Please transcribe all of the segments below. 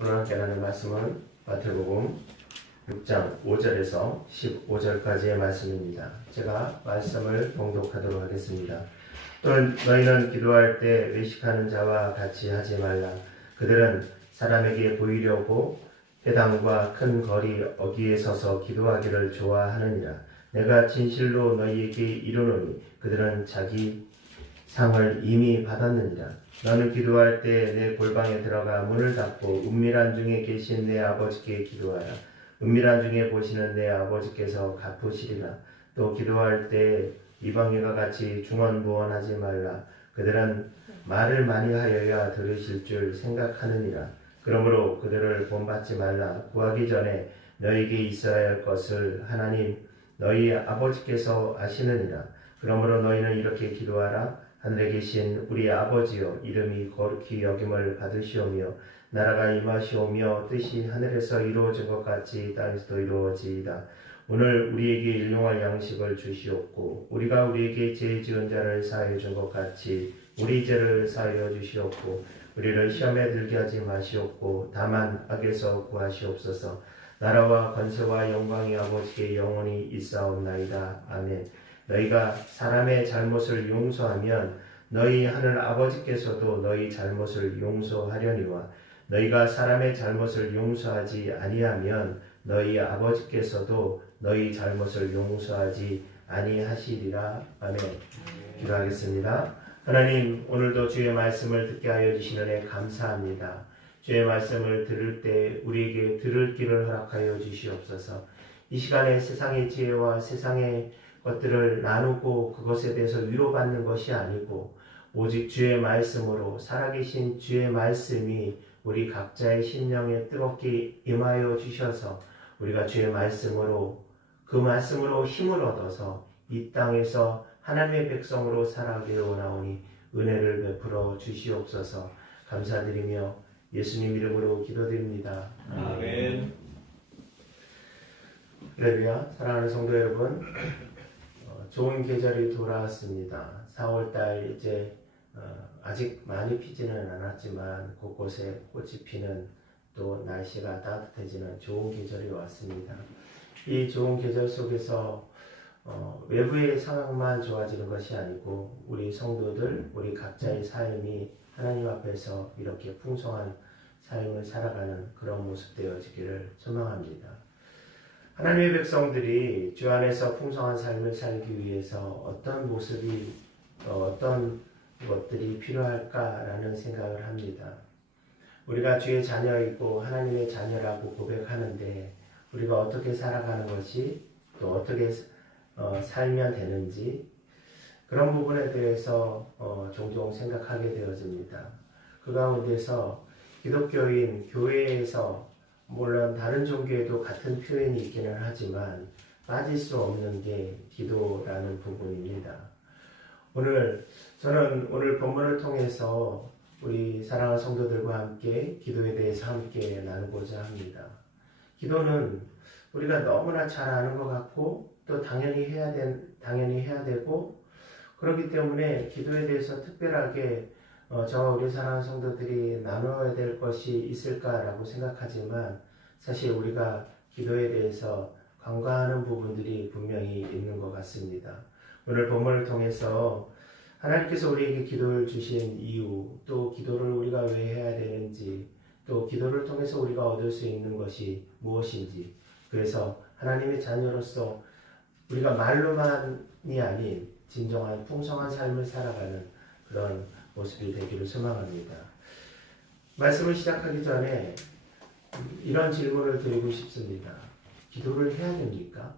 오늘 함께 나눌 말씀은 마태복음 6장 5절에서 15절까지의 말씀입니다. 제가 말씀을 봉독하도록 하겠습니다. 또 너희는 기도할 때 외식하는 자와 같이 하지 말라. 그들은 사람에게 보이려고 회당과 큰 거리 어귀에 서서 기도하기를 좋아하느니라. 내가 진실로 너희에게 이르노니 그들은 자기 상을 이미 받았느니라. 너는 기도할 때 내 골방에 들어가 문을 닫고 은밀한 중에 계신 내 아버지께 기도하라. 은밀한 중에 보시는 내 아버지께서 갚으시리라. 또 기도할 때 이방인과 같이 중언부언하지 말라. 그들은 말을 많이 하여야 들으실 줄 생각하느니라. 그러므로 그들을 본받지 말라. 구하기 전에 너희에게 있어야 할 것을 하나님 너희 아버지께서 아시느니라. 그러므로 너희는 이렇게 기도하라. 하늘에 계신 우리 아버지여, 이름이 거룩히 여김을 받으시오며 나라가 임하시오며 뜻이 하늘에서 이루어진 것 같이 땅에서도 이루어지이다. 오늘 우리에게 일용할 양식을 주시옵고 우리가 우리에게 죄 지은 자를 사하여 준 것 같이 우리 죄를 사하여 주시옵고 우리를 시험에 들게 하지 마시옵고 다만 악에서 구하시옵소서. 나라와 권세와 영광이 아버지께 영원히 있사옵나이다. 아멘. 너희가 사람의 잘못을 용서하면 너희 하늘 아버지께서도 너희 잘못을 용서하려니와 너희가 사람의 잘못을 용서하지 아니하면 너희 아버지께서도 너희 잘못을 용서하지 아니하시리라. 아멘. 기도하겠습니다. 하나님, 오늘도 주의 말씀을 듣게 하여 주시는 애 감사합니다. 주의 말씀을 들을 때 우리에게 들을 길을 허락하여 주시옵소서. 이 시간에 세상의 지혜와 세상의 것들을 나누고 그것에 대해서 위로받는 것이 아니고 오직 주의 말씀으로 살아계신 주의 말씀이 우리 각자의 심령에 뜨겁게 임하여 주셔서 우리가 주의 말씀으로 그 말씀으로 힘을 얻어서 이 땅에서 하나님의 백성으로 살아가길 원하오니 은혜를 베풀어 주시옵소서. 감사드리며 예수님 이름으로 기도드립니다. 아멘. 할렐루야. 사랑하는 성도 여러분, 좋은 계절이 돌아왔습니다. 4월달 이제 아직 많이 피지는 않았지만 곳곳에 꽃이 피는 또 날씨가 따뜻해지는 좋은 계절이 왔습니다. 이 좋은 계절 속에서 외부의 상황만 좋아지는 것이 아니고 우리 성도들, 우리 각자의 삶이 하나님 앞에서 이렇게 풍성한 삶을 살아가는 그런 모습 되어지기를 소망합니다. 하나님의 백성들이 주 안에서 풍성한 삶을 살기 위해서 어떤 모습이 어떤 것들이 필요할까라는 생각을 합니다. 우리가 주의 자녀이고 하나님의 자녀라고 고백하는데 우리가 어떻게 살아가는 것이 또 어떻게 살면 되는지 그런 부분에 대해서 종종 생각하게 되어집니다. 그 가운데서 기독교인 교회에서 물론 다른 종교에도 같은 표현이 있기는 하지만 빠질 수 없는 게 기도라는 부분입니다. 저는 오늘 본문을 통해서 우리 사랑하는 성도들과 함께 기도에 대해서 함께 나누고자 합니다. 기도는 우리가 너무나 잘 아는 것 같고 또 당연히 해야 되고 그렇기 때문에 기도에 대해서 특별하게 저와 우리 사랑하는 성도들이 나눠야 될 것이 있을까라고 생각하지만 사실 우리가 기도에 대해서 간과하는 부분들이 분명히 있는 것 같습니다. 오늘 본문을 통해서 하나님께서 우리에게 기도를 주신 이유, 또 기도를 우리가 왜 해야 되는지, 또 기도를 통해서 우리가 얻을 수 있는 것이 무엇인지, 그래서 하나님의 자녀로서 우리가 말로만이 아닌 진정한 풍성한 삶을 살아가는 그런 모습이 되기를 소망합니다. 말씀을 시작하기 전에 이런 질문을 드리고 싶습니다. 기도를 해야 됩니까?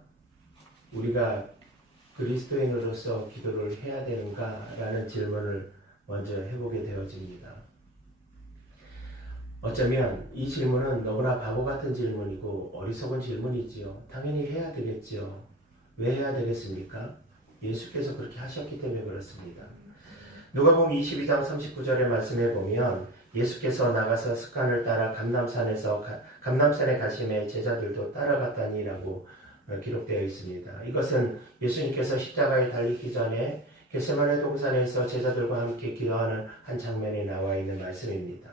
우리가 그리스도인으로서 기도를 해야 되는가? 라는 질문을 먼저 해보게 되어집니다. 어쩌면 이 질문은 너무나 바보 같은 질문이고 어리석은 질문이지요. 당연히 해야 되겠지요. 왜 해야 되겠습니까? 예수께서 그렇게 하셨기 때문에 그렇습니다. 누가복음 22장 39절의 말씀에 보면 예수께서 나가서 습관을 따라 감람산에 가심에 제자들도 따라갔다니라고 기록되어 있습니다. 이것은 예수님께서 십자가에 달리기 전에 겟세마네 동산에서 제자들과 함께 기도하는 한 장면에 나와 있는 말씀입니다.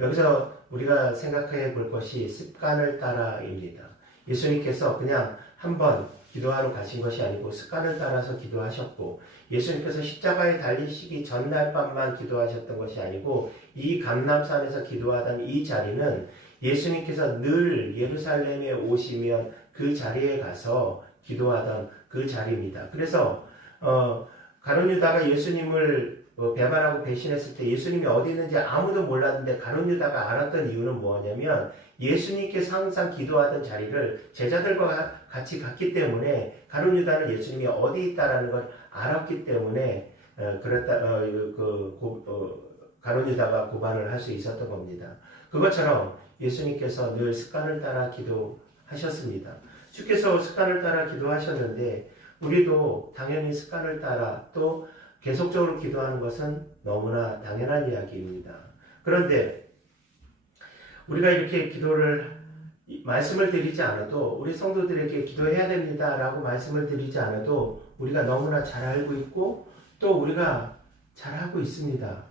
여기서 우리가 생각해 볼 것이 습관을 따라입니다. 예수님께서 그냥 한번 기도하러 가신 것이 아니고 습관을 따라서 기도하셨고, 예수님께서 십자가에 달리시기 전날 밤만 기도하셨던 것이 아니고 이 감람산에서 기도하던 이 자리는 예수님께서 늘 예루살렘에 오시면 그 자리에 가서 기도하던 그 자리입니다. 그래서 가룟 유다가 예수님을 배반하고 배신했을 때 예수님이 어디 있는지 아무도 몰랐는데 가룟 유다가 알았던 이유는 뭐냐면 예수님께서 항상 기도하던 자리를 제자들과 같이 갔기 때문에 가룟 유다는 예수님이 어디 있다라는 걸 알았기 때문에 가룟 유다가 고발을 할 수 있었던 겁니다. 그것처럼 예수님께서 늘 습관을 따라 기도하셨습니다. 주께서 습관을 따라 기도하셨는데 우리도 당연히 습관을 따라 또 계속적으로 기도하는 것은 너무나 당연한 이야기입니다. 그런데 우리가 이렇게 말씀을 드리지 않아도, 우리 성도들에게 기도해야 됩니다 라고 말씀을 드리지 않아도 우리가 너무나 잘 알고 있고 또 우리가 잘 하고 있습니다.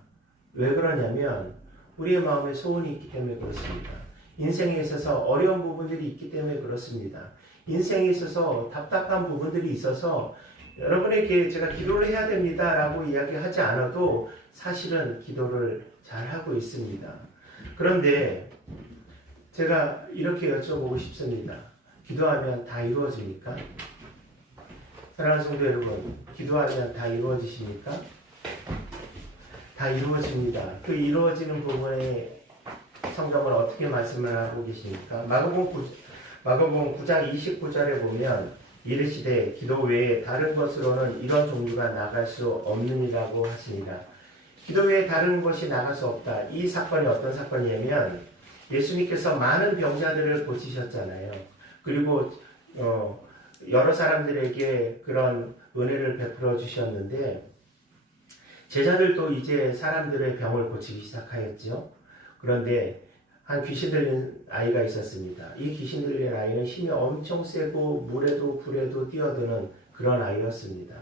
왜 그러냐면 우리의 마음에 소원이 있기 때문에 그렇습니다. 인생에 있어서 어려운 부분들이 있기 때문에 그렇습니다. 인생에 있어서 답답한 부분들이 있어서 여러분에게 제가 기도를 해야 됩니다 라고 이야기하지 않아도 사실은 기도를 잘 하고 있습니다. 그런데 제가 이렇게 여쭤보고 싶습니다. 기도하면 다 이루어집니까? 사랑하는 성도 여러분, 기도하면 다 이루어지십니까? 다 이루어집니다. 그 이루어지는 부분에 성경은 어떻게 말씀을 하고 계십니까? 마가복음 9장 29절에 보면 이르시되 기도 외에 다른 것으로는 이런 종류가 나갈 수 없느니라고 하시니라. 기도 외에 다른 것이 나갈 수 없다. 이 사건이 어떤 사건이냐면 예수님께서 많은 병자들을 고치셨잖아요. 그리고 여러 사람들에게 그런 은혜를 베풀어 주셨는데 제자들도 이제 사람들의 병을 고치기 시작하였죠. 그런데 한 귀신 들린 아이가 있었습니다. 이 귀신 들린 아이는 힘이 엄청 세고 물에도 불에도 뛰어드는 그런 아이였습니다.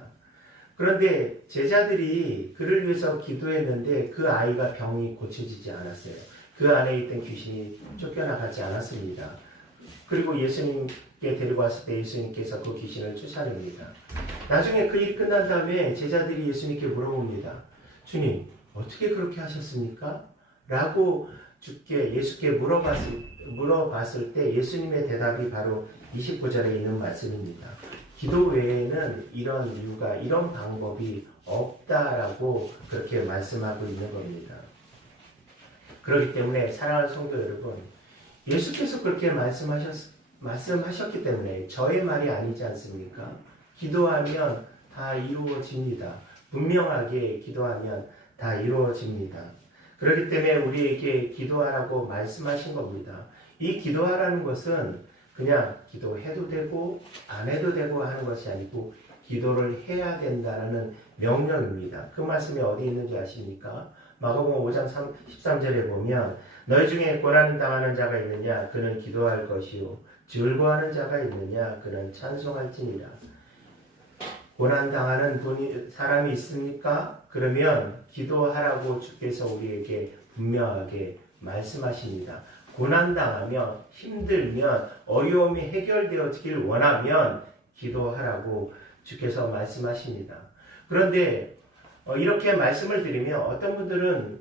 그런데 제자들이 그를 위해서 기도했는데 그 아이가 병이 고쳐지지 않았어요. 그 안에 있던 귀신이 쫓겨나가지 않았습니다. 그리고 예수님께 데리고 왔을 때 예수님께서 그 귀신을 쫓아냅니다. 나중에 그 일이 끝난 다음에 제자들이 예수님께 물어봅니다. 주님, 어떻게 그렇게 하셨습니까? 라고 예수께 물어봤을 때 예수님의 대답이 바로 29절에 있는 말씀입니다. 기도 외에는 이런 이유가, 이런 방법이 없다라고 그렇게 말씀하고 있는 겁니다. 그렇기 때문에 사랑하는 성도 여러분, 예수께서 그렇게 말씀하셨기 때문에 저의 말이 아니지 않습니까? 기도하면 다 이루어집니다. 분명하게 기도하면 다 이루어집니다. 그렇기 때문에 우리에게 기도하라고 말씀하신 겁니다. 이 기도하라는 것은 그냥 기도해도 되고 안 해도 되고 하는 것이 아니고 기도를 해야 된다는 명령입니다. 그 말씀이 어디 있는지 아십니까? 마가복음 5장 13절에 보면 너희 중에 고난 당하는 자가 있느냐 그는 기도할 것이요 즐거워하는 자가 있느냐 그는 찬송할지니라. 고난 당하는 사람이 있습니까? 그러면 기도하라고 주께서 우리에게 분명하게 말씀하십니다. 고난 당하면, 힘들면, 어려움이 해결되어지길 원하면 기도하라고 주께서 말씀하십니다. 그런데 이렇게 말씀을 드리면 어떤 분들은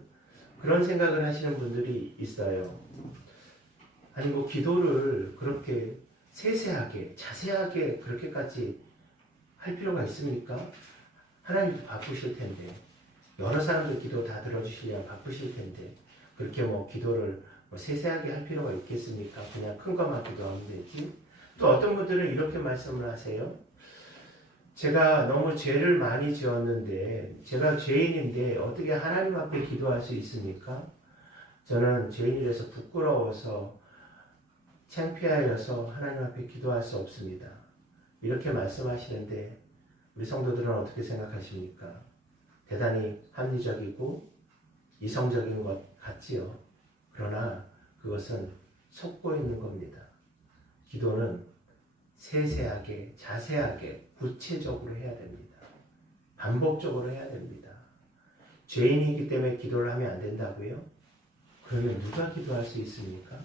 그런 생각을 하시는 분들이 있어요. 아니 뭐 기도를 그렇게 세세하게 자세하게 그렇게까지 할 필요가 있습니까? 하나님도 바쁘실 텐데 여러 사람들 기도 다 들어주시면 바쁘실 텐데 그렇게 뭐 기도를 세세하게 할 필요가 있겠습니까? 그냥 큰 것만 기도하면 되지. 또 어떤 분들은 이렇게 말씀을 하세요. 제가 너무 죄를 많이 지었는데 제가 죄인인데 어떻게 하나님 앞에 기도할 수 있습니까? 저는 죄인이라서 부끄러워서 창피하여서 하나님 앞에 기도할 수 없습니다. 이렇게 말씀하시는데 우리 성도들은 어떻게 생각하십니까? 대단히 합리적이고 이성적인 것 같지요. 그러나 그것은 속고 있는 겁니다. 기도는 세세하게, 자세하게, 구체적으로 해야 됩니다. 반복적으로 해야 됩니다. 죄인이기 때문에 기도를 하면 안 된다고요? 그런 그러면 누가 기도할 수 있습니까?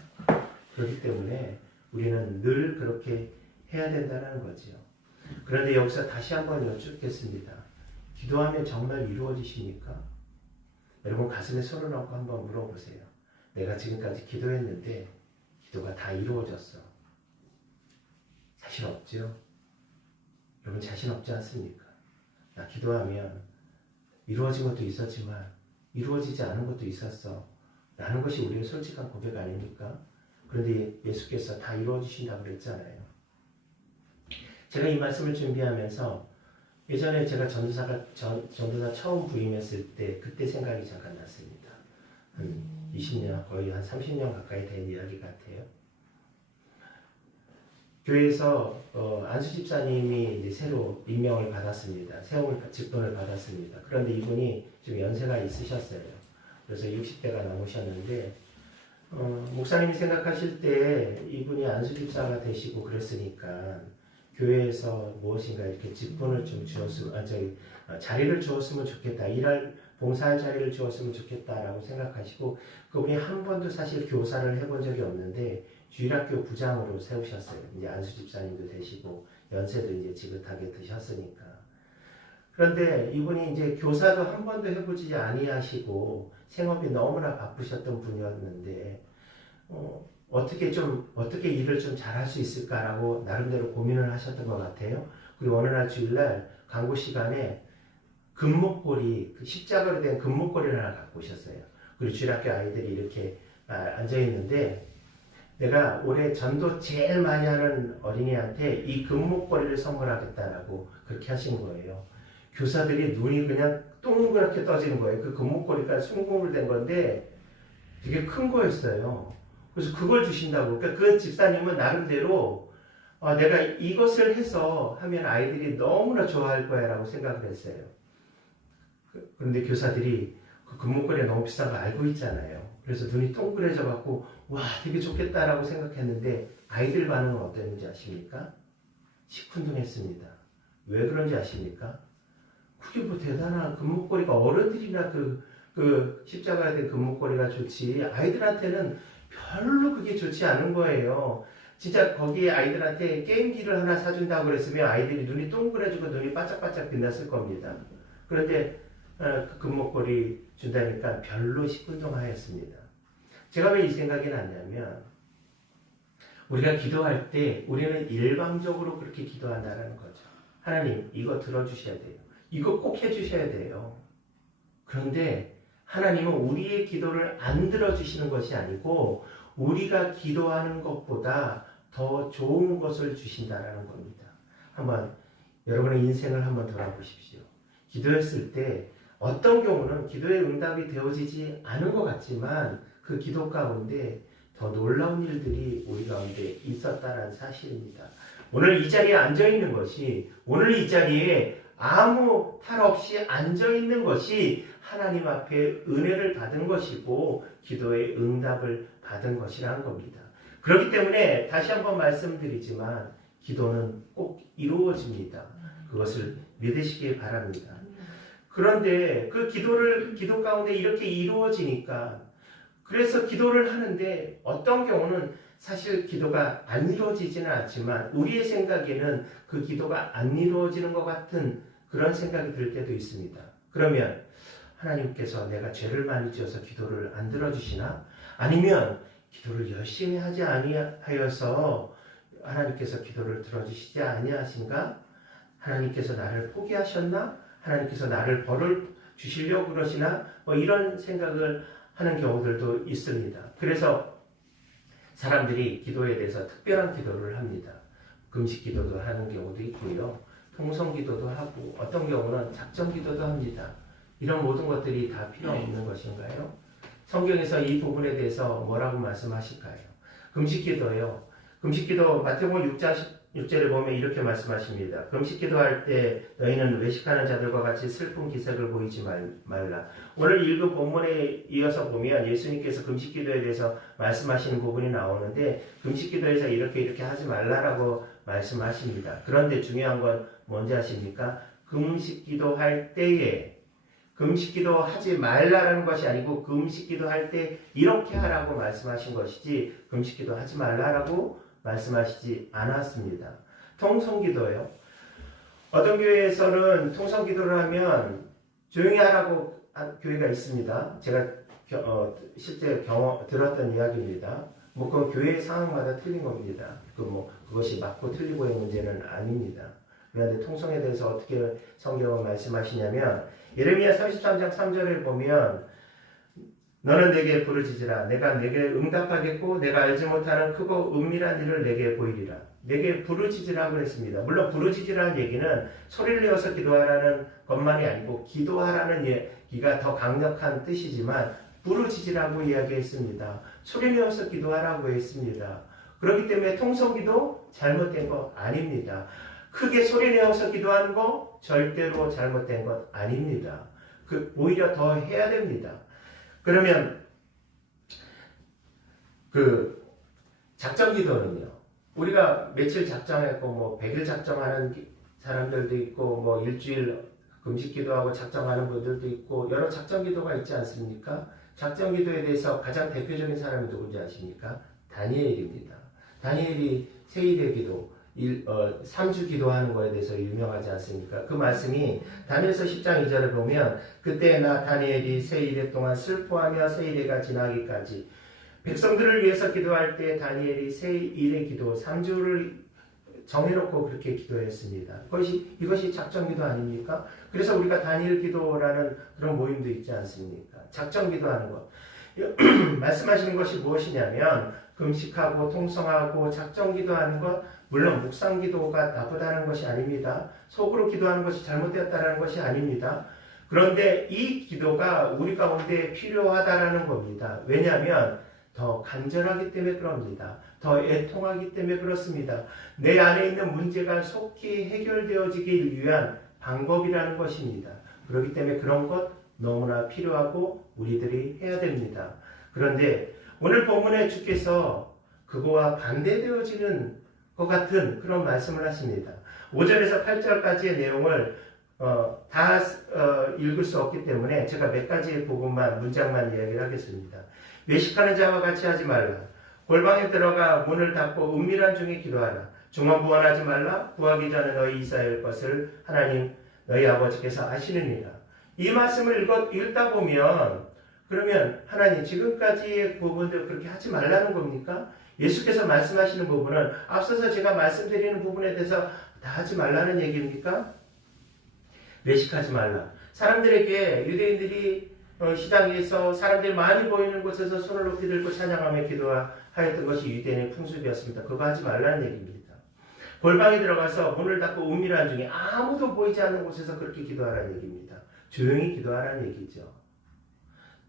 그렇기 때문에 우리는 늘 그렇게 해야 된다는 거지요. 그런데 여기서 다시 한번 여쭙겠습니다. 기도하면 정말 이루어지십니까? 여러분 가슴에 손을 얹고 한번 물어보세요. 내가 지금까지 기도했는데 기도가 다 이루어졌어. 자신 없죠? 여러분 자신 없지 않습니까? 나 기도하면 이루어진 것도 있었지만 이루어지지 않은 것도 있었어. 라는 것이 우리의 솔직한 고백 아닙니까? 그런데 예수께서 다 이루어지신다고 그랬잖아요. 제가 이 말씀을 준비하면서 예전에 제가 전도사 처음 부임했을 때 그때 생각이 잠깐 났습니다. 한 20년, 거의 한 30년 가까이 된 이야기 같아요. 교회에서 안수 집사님이 이제 새로 임명을 받았습니다. 직분을 받았습니다. 그런데 이분이 좀 연세가 있으셨어요. 그래서 60대가 넘으셨는데 목사님이 생각하실 때 이분이 안수 집사가 되시고 그랬으니까 교회에서 무엇인가 이렇게 직분을 좀 자리를 주었으면 좋겠다. 봉사할 자리를 주었으면 좋겠다라고 생각하시고 그분이 한 번도 사실 교사를 해본 적이 없는데 주일학교 부장으로 세우셨어요. 이제 안수 집사님도 되시고 연세도 이제 지긋하게 드셨으니까. 그런데 이분이 이제 교사도 한 번도 해보지 아니하시고 생업이 너무나 바쁘셨던 분이었는데 어떻게 일을 좀 잘할 수 있을까라고 나름대로 고민을 하셨던 것 같아요. 그리고 어느 날 주일날 강구 시간에 금목걸이, 십자가로 된 금목걸이를 하나 갖고 오셨어요. 그리고 주일학교 아이들이 이렇게 앉아 있는데 내가 올해 전도 제일 많이 하는 어린이한테 이 금목걸이를 선물하겠다라고 그렇게 하신 거예요. 교사들이 눈이 그냥 동그랗게 떠지는 거예요. 그 금목걸이가 순금으로 된 건데 되게 큰 거였어요. 그래서 그걸 주신다고. 그러니까 그 집사님은 나름대로 내가 이것을 해서 하면 아이들이 너무나 좋아할 거야 라고 생각을 했어요. 그런데 교사들이 그 금목걸이가 너무 비싼 거 알고 있잖아요. 그래서 눈이 동그래져 갖고 와 되게 좋겠다라고 생각했는데 아이들 반응은 어땠는지 아십니까? 시큰둥했습니다. 왜 그런지 아십니까? 그게 뭐 대단한 금목걸이가 어른들이나 그 십자가에 된 금목걸이가 좋지 아이들한테는 별로 그게 좋지 않은 거예요. 진짜 거기에 아이들한테 게임기를 하나 사준다고 그랬으면 아이들이 눈이 동그래지고 눈이 바짝바짝 빛났을 겁니다. 그런데 그 금목걸이 준다니까 별로 시큰둥하였습니다. 제가 왜 이 생각이 났냐면 우리가 기도할 때 우리는 일방적으로 그렇게 기도한다는 거죠. 하나님 이거 들어주셔야 돼요. 이거 꼭 해주셔야 돼요. 그런데 하나님은 우리의 기도를 안 들어주시는 것이 아니고 우리가 기도하는 것보다 더 좋은 것을 주신다는 겁니다. 한번 여러분의 인생을 한번 돌아보십시오. 기도했을 때 어떤 경우는 기도의 응답이 되어지지 않은 것 같지만 그 기도 가운데 더 놀라운 일들이 우리 가운데 있었다는 사실입니다. 오늘 이 자리에 앉아있는 것이 오늘 이 자리에 아무 탈 없이 앉아있는 것이 하나님 앞에 은혜를 받은 것이고 기도의 응답을 받은 것이라는 겁니다. 그렇기 때문에 다시 한번 말씀드리지만 기도는 꼭 이루어집니다. 그것을 믿으시기 바랍니다. 그런데 그 기도 가운데 이렇게 이루어지니까 그래서 기도를 하는데 어떤 경우는 사실 기도가 안 이루어지지는 않지만 우리의 생각에는 그 기도가 안 이루어지는 것 같은 그런 생각이 들 때도 있습니다. 그러면 하나님께서 내가 죄를 많이 지어서 기도를 안 들어주시나? 아니면 기도를 열심히 하지 아니하여서 하나님께서 기도를 들어주시지 아니하신가? 하나님께서 나를 포기하셨나? 하나님께서 나를 벌을 주시려고 그러시나? 이런 생각을 하는 경우들도 있습니다. 그래서 사람들이 기도에 대해서 특별한 기도를 합니다. 금식 기도도 하는 경우도 있고요. 통성 기도도 하고 어떤 경우는 작정 기도도 합니다. 이런 모든 것들이 다 필요 없는 것인가요? 성경에서 이 부분에 대해서 뭐라고 말씀하실까요? 금식 기도요. 금식 기도 마태복음 6장 6절에 보면 이렇게 말씀하십니다. 금식 기도할 때 너희는 외식하는 자들과 같이 슬픈 기색을 보이지 말라. 오늘 읽은 본문에 이어서 보면 예수님께서 금식 기도에 대해서 말씀하시는 부분이 나오는데 금식 기도에서 이렇게 하지 말라라고 말씀하십니다. 그런데 중요한 건 뭔지 아십니까? 금식 기도할 때에 금식기도 하지 말라라는 것이 아니고 금식기도 할 때 이렇게 하라고 말씀하신 것이지 금식기도 하지 말라라고 말씀하시지 않았습니다. 통성기도요. 어떤 교회에서는 통성기도를 하면 조용히 하라고 한 교회가 있습니다. 제가 실제 들었던 이야기입니다. 그건 교회 상황마다 틀린 겁니다. 그것이 맞고 틀리고의 문제는 아닙니다. 그런데 통성에 대해서 어떻게 성경은 말씀하시냐면 예레미야 33장 3절에 보면 너는 내게 부르짖으라 내가 내게 응답하겠고 내가 알지 못하는 크고 은밀한 일을 내게 보이리라. 내게 부르짖으라 그랬습니다. 물론 부르짖으라는 얘기는 소리를 내어서 기도하라는 것만이 아니고 기도하라는 얘기가 더 강력한 뜻이지만 부르짖으라고 이야기했습니다. 소리 내어서 기도하라고 했습니다. 그렇기 때문에 통성기도 잘못된 거 아닙니다. 크게 소리 내어서 기도하는 거 절대로 잘못된 것 아닙니다. 오히려 더 해야 됩니다. 그러면 작정기도는요. 우리가 며칠 작정했고 100일 작정하는 사람들도 있고 일주일 금식기도하고 작정하는 분들도 있고 여러 작정기도가 있지 않습니까? 작정기도에 대해서 가장 대표적인 사람이 누군지 아십니까? 다니엘입니다. 다니엘이 세일의 기도 3주 기도하는 거에 대해서 유명하지 않습니까? 그 말씀이 다니엘서 10장 2절을 보면 그때 나 다니엘이 세일의 동안 슬퍼하며 세일해가 지나기까지 백성들을 위해서 기도할 때 다니엘이 세일의 기도 3주를 정해놓고 그렇게 기도했습니다. 이것이 작정기도 아닙니까? 그래서 우리가 다니엘 기도라는 그런 모임도 있지 않습니까? 작정기도하는 것. 말씀하시는 것이 무엇이냐면 금식하고 통성하고 작정기도하는 것, 물론 묵상기도가 나쁘다는 것이 아닙니다. 속으로 기도하는 것이 잘못되었다는 것이 아닙니다. 그런데 이 기도가 우리 가운데 필요하다라는 겁니다. 왜냐하면 더 간절하기 때문에 그럽니다. 더 애통하기 때문에 그렇습니다. 내 안에 있는 문제가 속히 해결되어지기 위한 방법이라는 것입니다. 그렇기 때문에 그런 것 너무나 필요하고 우리들이 해야 됩니다. 그런데 오늘 본문에 주께서 그거와 반대되어지는 것 같은 그런 말씀을 하십니다. 5절에서 8절까지의 내용을 다 읽을 수 없기 때문에 제가 몇 가지의 부분만 문장만 이야기를 하겠습니다. 외식하는 자와 같이 하지 말라. 골방에 들어가 문을 닫고 은밀한 중에 기도하라. 중언부언하지 말라. 구하기 전에 너희 이스라엘 것을 하나님 너희 아버지께서 아시느니라. 이 말씀을 읽다 보면 그러면 하나님 지금까지의 부분들 그렇게 하지 말라는 겁니까? 예수께서 말씀하시는 부분은 앞서서 제가 말씀드리는 부분에 대해서 다 하지 말라는 얘기입니까? 외식하지 말라. 사람들에게 유대인들이 시장에서 사람들이 많이 보이는 곳에서 손을 높이 들고 찬양하며 기도하였던 것이 유대인의 풍습이었습니다. 그거 하지 말라는 얘기입니다. 골방에 들어가서 문을 닫고 은밀한 중에 아무도 보이지 않는 곳에서 그렇게 기도하라는 얘기입니다. 조용히 기도하라는 얘기죠.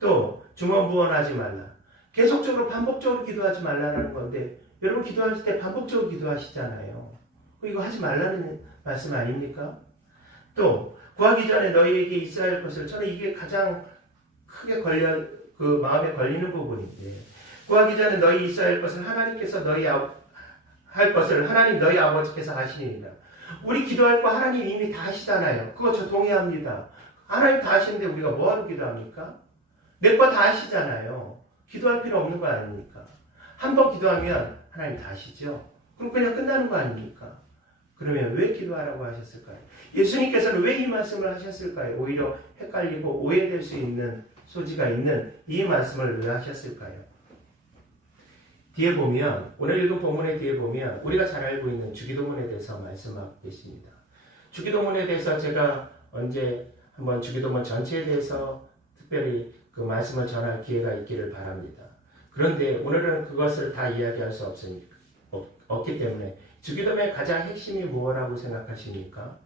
또 중언부언하지 말라. 계속적으로 반복적으로 기도하지 말라는 건데 여러분 기도하실 때 반복적으로 기도하시잖아요. 이거 하지 말라는 말씀 아닙니까? 또 구하기 전에 너희에게 있어야 할 것을 저는 이게 가장 크게 마음에 걸리는 부분인데 구하기 전에 너희 있어야 할 것을 하나님께서 할 것을 하나님 너희 아버지께서 하시니라. 우리 기도할 거 하나님 이미 다 하시잖아요. 그거 저 동의합니다. 하나님 다 하시는데 우리가 뭐하러 기도합니까? 내 거 다 하시잖아요. 기도할 필요 없는 거 아닙니까? 한 번 기도하면 하나님 다 하시죠? 그럼 그냥 끝나는 거 아닙니까? 그러면 왜 기도하라고 하셨을까요? 예수님께서는 왜 이 말씀을 하셨을까요? 오히려 헷갈리고 오해될 수 있는 소지가 있는 이 말씀을 왜 하셨을까요? 뒤에 보면 오늘 읽은 본문의 뒤에 보면 우리가 잘 알고 있는 주기도문에 대해서 말씀하고 계십니다. 주기도문에 대해서 제가 언제 한번 주기도문 전체에 대해서 특별히 그 말씀을 전할 기회가 있기를 바랍니다. 그런데 오늘은 그것을 다 이야기할 수 없기 때문에 주기도문의 가장 핵심이 무엇이라고 생각하십니까?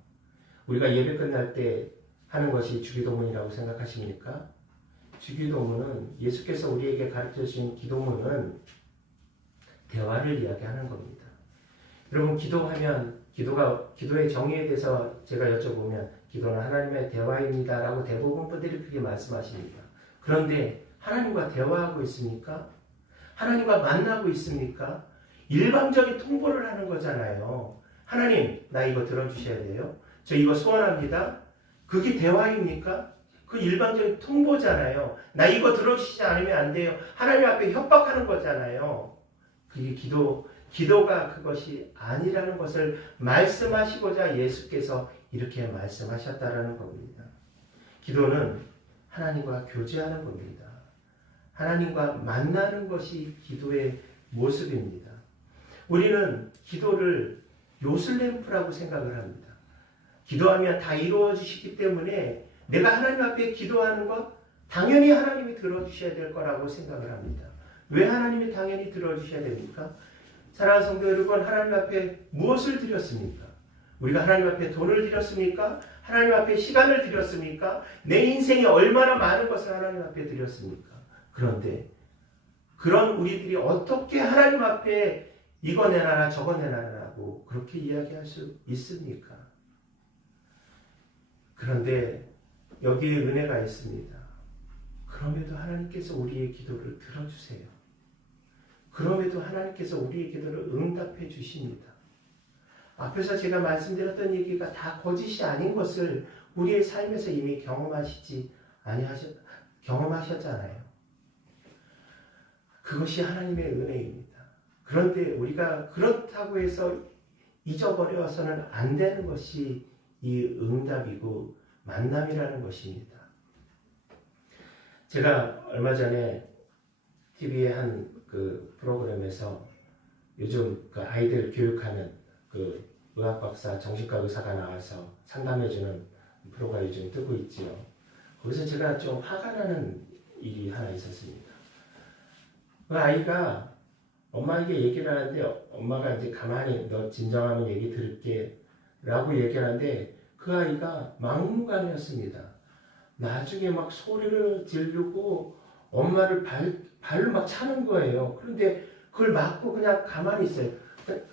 우리가 예배 끝날 때 하는 것이 주기도문이라고 생각하십니까? 주기도문은 예수께서 우리에게 가르쳐 주신 기도문은 대화를 이야기하는 겁니다. 여러분 기도하면 기도의 정의에 대해서 제가 여쭤보면 기도는 하나님의 대화입니다 라고 대부분 분들이 그렇게 말씀하십니다. 그런데 하나님과 대화하고 있습니까? 하나님과 만나고 있습니까? 일방적인 통보를 하는 거잖아요. 하나님 나 이거 들어주셔야 돼요. 저 이거 소원합니다. 그게 대화입니까? 그 일방적인 통보잖아요. 나 이거 들어주시지 않으면 안 돼요. 하나님 앞에 협박하는 거잖아요. 그게 기도가 그것이 아니라는 것을 말씀하시고자 예수께서 이렇게 말씀하셨다라는 겁니다. 기도는 하나님과 교제하는 겁니다. 하나님과 만나는 것이 기도의 모습입니다. 우리는 기도를 요술램프라고 생각을 합니다. 기도하면 다 이루어지시기 때문에 내가 하나님 앞에 기도하는 것 당연히 하나님이 들어주셔야 될 거라고 생각을 합니다. 왜 하나님이 당연히 들어주셔야 됩니까? 사랑하는 성도 여러분, 하나님 앞에 무엇을 드렸습니까? 우리가 하나님 앞에 돈을 드렸습니까? 하나님 앞에 시간을 드렸습니까? 내 인생에 얼마나 많은 것을 하나님 앞에 드렸습니까? 그런데 그런 우리들이 어떻게 하나님 앞에 이거 내놔라 저거 내놔라고 그렇게 이야기할 수 있습니까? 그런데 여기에 은혜가 있습니다. 그럼에도 하나님께서 우리의 기도를 들어주세요. 그럼에도 하나님께서 우리의 기도를 응답해 주십니다. 앞에서 제가 말씀드렸던 얘기가 다 거짓이 아닌 것을 우리의 삶에서 이미 경험하셨잖아요. 그것이 하나님의 은혜입니다. 그런데 우리가 그렇다고 해서 잊어버려서는 안 되는 것이 이 응답이고 만남이라는 것입니다. 제가 얼마 전에 TV의 한 그 프로그램에서 요즘 그 아이들 교육하는 그 의학 박사, 정신과 의사가 나와서 상담해주는 프로가 요즘 뜨고 있지요. 거기서 제가 좀 화가 나는 일이 하나 있었습니다. 그 아이가 엄마에게 얘기를 하는데 엄마가 이제 가만히 너 진정하면 얘기 들을게 라고 얘기를 하는데 그 아이가 막무가내였습니다. 나중에 막 소리를 지르고 엄마를 발로 막 차는 거예요. 그런데 그걸 막고 그냥 가만히 있어요.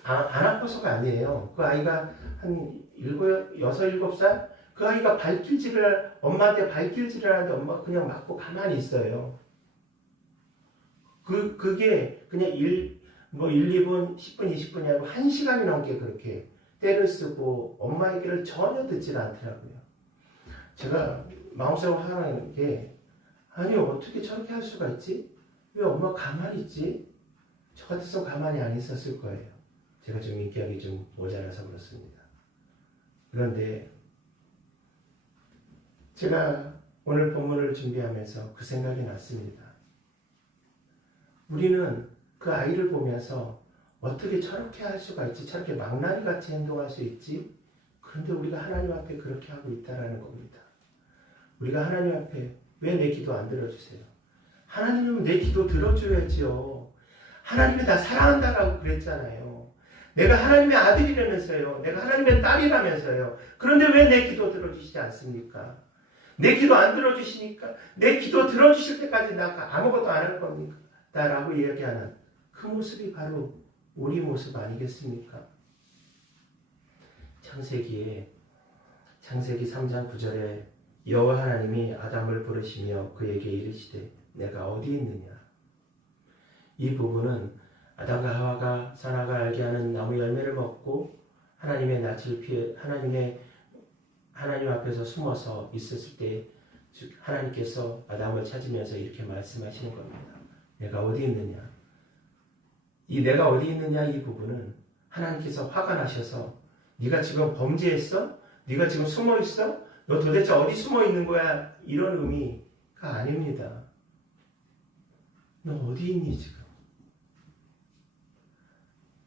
안 아파서가 아니에요. 그 아이가 한 6, 7살? 그 아이가 엄마한테 발길질을 하는데 엄마가 그냥 막고 가만히 있어요. 그게 그냥 1, 2분, 10분, 20분이 아니고 1시간이 넘게 그렇게 때를 쓰고 엄마 얘기를 전혀 듣질 않더라고요. 제가 마음속으로 화가 나는 게 아니 어떻게 저렇게 할 수가 있지? 왜 엄마 가만히 있지? 저 같았으면 가만히 안 있었을 거예요. 제가 좀 인격이 좀 모자라서 그렇습니다. 그런데 제가 오늘 본문을 준비하면서 그 생각이 났습니다. 우리는 그 아이를 보면서 어떻게 저렇게 할 수가 있지? 저렇게 망나니같이 행동할 수 있지? 그런데 우리가 하나님 앞에 그렇게 하고 있다는 겁니다. 우리가 하나님 앞에 왜 내 기도 안 들어주세요? 하나님은 내 기도 들어줘야지요. 하나님이 나 사랑한다라고 그랬잖아요. 내가 하나님의 아들이라면서요. 내가 하나님의 딸이라면서요. 그런데 왜 내 기도 들어주시지 않습니까? 내 기도 안 들어주시니까 내 기도 들어주실 때까지 나 아무것도 안 할 겁니까? 라고 이야기하는 그 모습이 바로 우리 모습 아니겠습니까? 창세기 3장 9절에 여호와 하나님이 아담을 부르시며 그에게 이르시되 내가 어디 있느냐. 이 부분은 아담과 하와가 선악을 알게 하는 나무 열매를 먹고 하나님의 낯을 피해 하나님 앞에서 숨어서 있었을 때 하나님께서 아담을 찾으면서 이렇게 말씀하시는 겁니다. 내가 어디 있느냐. 이 내가 어디 있느냐 이 부분은 하나님께서 화가 나셔서 네가 지금 범죄했어? 네가 지금 숨어 있어? 너 도대체 어디 숨어 있는 거야? 이런 의미가 아닙니다. 너 어디 있니 지금?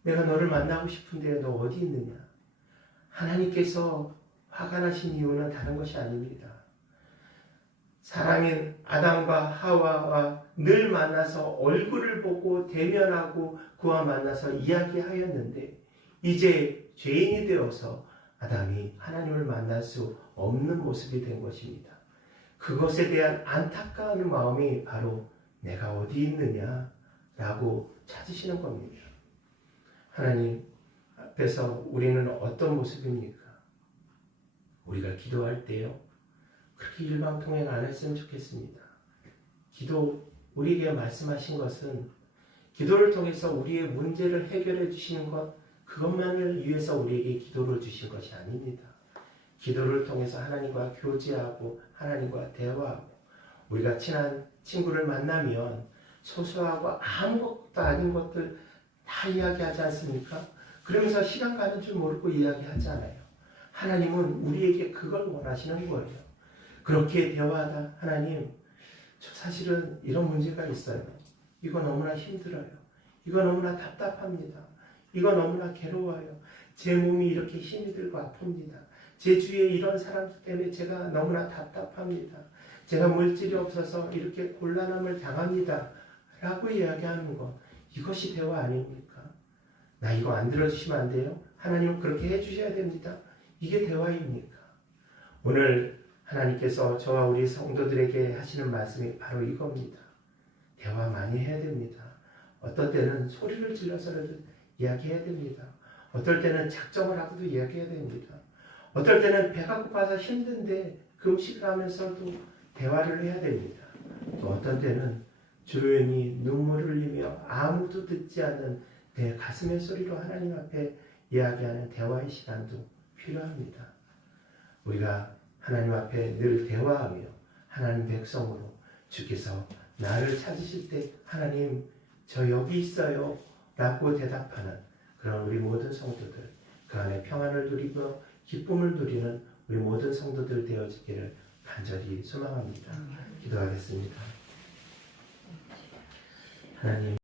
내가 너를 만나고 싶은데 너 어디 있느냐? 하나님께서 화가 나신 이유는 다른 것이 아닙니다. 사람인 아담과 하와와 늘 만나서 얼굴을 보고 대면하고 그와 만나서 이야기하였는데 이제 죄인이 되어서 아담이 하나님을 만날 수 없는 모습이 된 것입니다. 그것에 대한 안타까운 마음이 바로 내가 어디 있느냐라고 찾으시는 겁니다. 하나님 앞에서 우리는 어떤 모습입니까? 우리가 기도할 때요. 그렇게 일방통행 안 했으면 좋겠습니다. 우리에게 말씀하신 것은 기도를 통해서 우리의 문제를 해결해 주시는 것, 그것만을 위해서 우리에게 기도를 주신 것이 아닙니다. 기도를 통해서 하나님과 교제하고 하나님과 대화하고 우리가 친한 친구를 만나면 소소하고 아무것도 아닌 것들 다 이야기하지 않습니까? 그러면서 시간 가는 줄 모르고 이야기하잖아요. 하나님은 우리에게 그걸 원하시는 거예요. 그렇게 대화하다 하나님, 저 사실은 이런 문제가 있어요. 이거 너무나 힘들어요. 이거 너무나 답답합니다. 이거 너무나 괴로워요. 제 몸이 이렇게 힘이 들고 아픕니다. 제 주위에 이런 사람들 때문에 제가 너무나 답답합니다. 제가 물질이 없어서 이렇게 곤란함을 당합니다. 라고 이야기하는 것, 이것이 대화 아닙니까? 나 이거 안 들어주시면 안 돼요? 하나님은 그렇게 해주셔야 됩니다. 이게 대화입니까? 오늘 하나님께서 저와 우리 성도들에게 하시는 말씀이 바로 이겁니다. 대화 많이 해야 됩니다. 어떨 때는 소리를 질러서라도 이야기해야 됩니다. 어떨 때는 작정을 하고도 이야기해야 됩니다. 어떨 때는 배가 고파서 힘든데 그 음식을 하면서도 대화를 해야 됩니다. 또 어떤 때는 조용히 눈물을 흘리며 아무도 듣지 않는 내 가슴의 소리로 하나님 앞에 이야기하는 대화의 시간도 필요합니다. 우리가 하나님 앞에 늘 대화하며 하나님 백성으로 주께서 나를 찾으실 때 하나님 저 여기 있어요 라고 대답하는 그런 우리 모든 성도들, 그 안에 평안을 누리고 기쁨을 누리는 우리 모든 성도들 되어지기를 간절히 소망합니다. 기도하겠습니다. 하나님